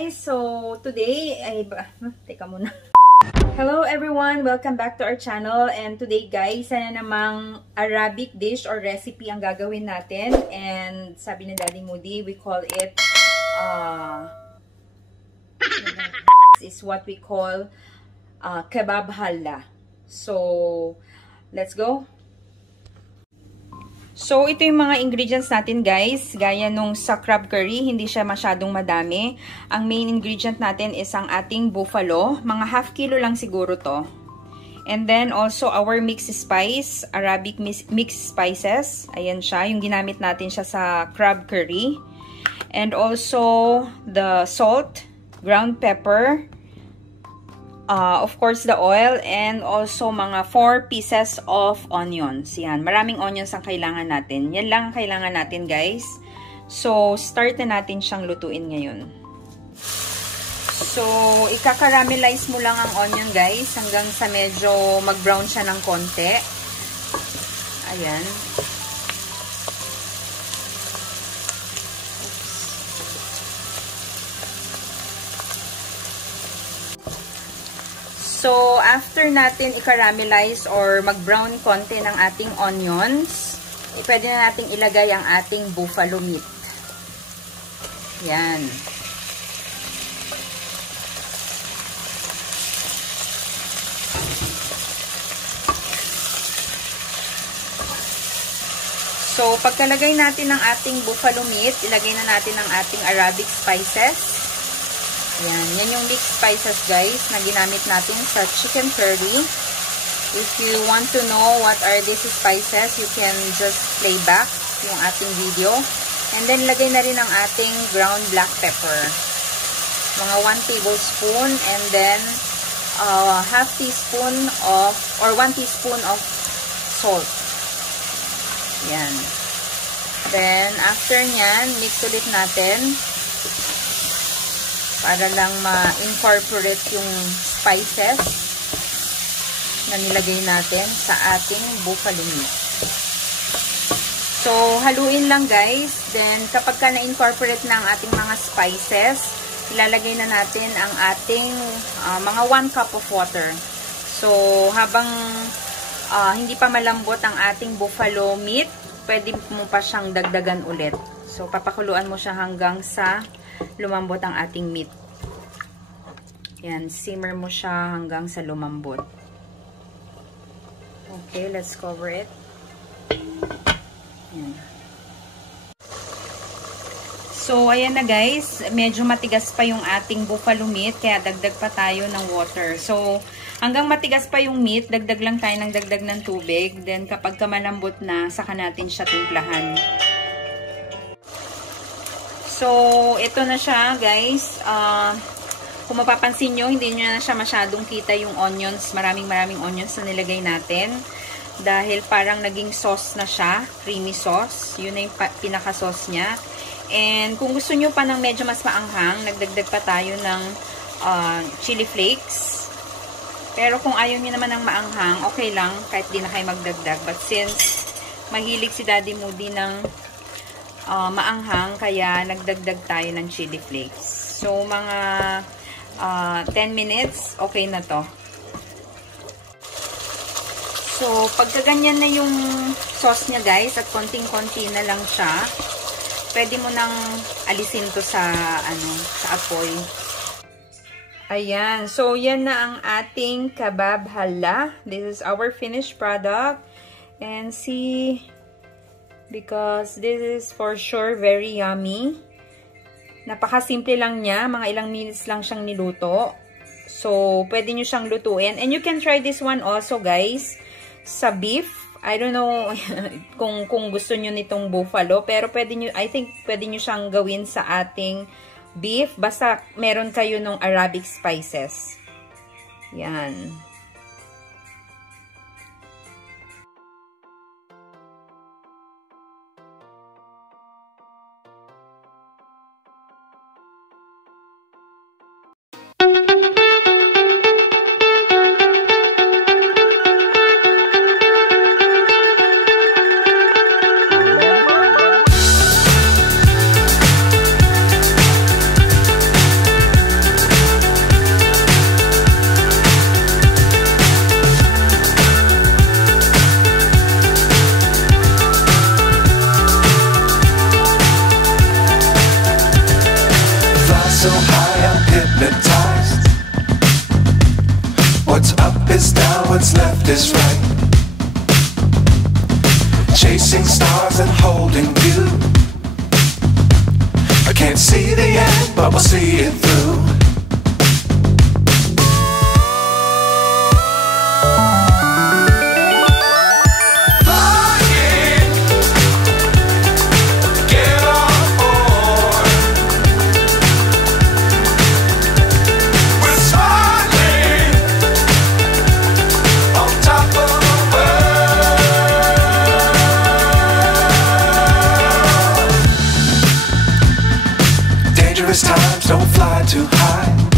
guys! So, today, teka muna. Hello everyone! Welcome back to our channel. And today guys, sana namang Arabic dish or recipe ang gagawin natin. And sabi ni Daddy Moody, we call it, is what we call kebab halla. So, let's go! So, ito yung mga ingredients natin guys. Gaya nung sa crab curry, hindi siya masyadong madami. Ang main ingredient natin is ang ating buffalo. Mga half kilo lang siguro to. And then also our mixed spice, Arabic mixed spices. Ayan siya, yung ginamit natin siya sa crab curry. And also the salt, ground pepper, of course, the oil, and also mga 4 pieces of onions. Yan. Maraming onions ang kailangan natin. Yan lang ang kailangan natin, guys. So, start na natin siyang lutuin ngayon. So, ika-caramelize mo lang ang onion, guys, hanggang sa medyo mag-brown siya ng konti. Ayan. So, after natin i-caramelize or mag-brown konti ng ating onions, pwede na natin ilagay ang ating buffalo meat. Yan. So, pagkalagay natin ng ating buffalo meat, ilagay na natin ang ating Arabic spices. Yan. Yan yung mixed spices guys na ginamit natin sa chicken curry. If you want to know what are these spices, you can just play back yung ating video. And then lagay na rin ang ating ground black pepper. Mga 1 tablespoon and then half teaspoon of or 1 teaspoon of salt. Yan. Then after nyan, mix ulit natin. Para lang ma-incorporate yung spices na nilagay natin sa ating buffalo meat. So, haluin lang guys. Then, kapag ka na-incorporate na ang ating mga spices, ilalagay na natin ang ating mga 1 cup of water. So, habang hindi pa malambot ang ating buffalo meat, pwede mo pa siyang dagdagan ulit. So, papakuluan mo siya hanggang sa lumambot ang ating meat. Yan, simmer mo siya hanggang sa lumambot. Okay, let's cover it. Yan. So, ayan na guys, medyo matigas pa yung ating buffalo meat, kaya dagdag pa tayo ng water. So, hanggang matigas pa yung meat, dagdag lang tayo ng dagdag ng tubig. Then, kapag malambot na, saka natin siya timplahan. So, ito na siya, guys. Kung mapapansin nyo, hindi nyo na siya masyadong kita yung onions. Maraming onions na nilagay natin. Dahil parang naging sauce na siya. Creamy sauce. Yun na yung pinaka-sauce niya. And kung gusto nyo pa ng medyo mas maanghang, nagdagdag pa tayo ng chili flakes. Pero kung ayaw nyo naman ng maanghang, okay lang. Kahit di na kayo magdagdag. But since mahilig si Daddy Moody ng maanghang, kaya nagdagdag tayo ng chili flakes. So, mga 10 minutes, okay na to. So, pagka ganyan na yung sauce niya guys, at konting-konti na lang siya, pwede mo nang alisin to sa, sa apoy. Ayan. So, yan na ang ating kebab halla. This is our finished product. And see, because this is for sure very yummy. Napakasimple lang niya. Mga ilang minutes lang siyang niluto. So, pwede nyo siyang lutuin. And you can try this one also, guys, sa beef. I don't know kung gusto nyo nitong buffalo. Pero pwede nyo, I think pwede nyo siyang gawin sa ating beef. Basta meron kayo ng Arabic spices. Yan. is right. Chasing stars and holding you. I can't see the end, but we'll see it through. Flying, get on board. We're smiling on top of the world. Dangerous times, don't fly too high.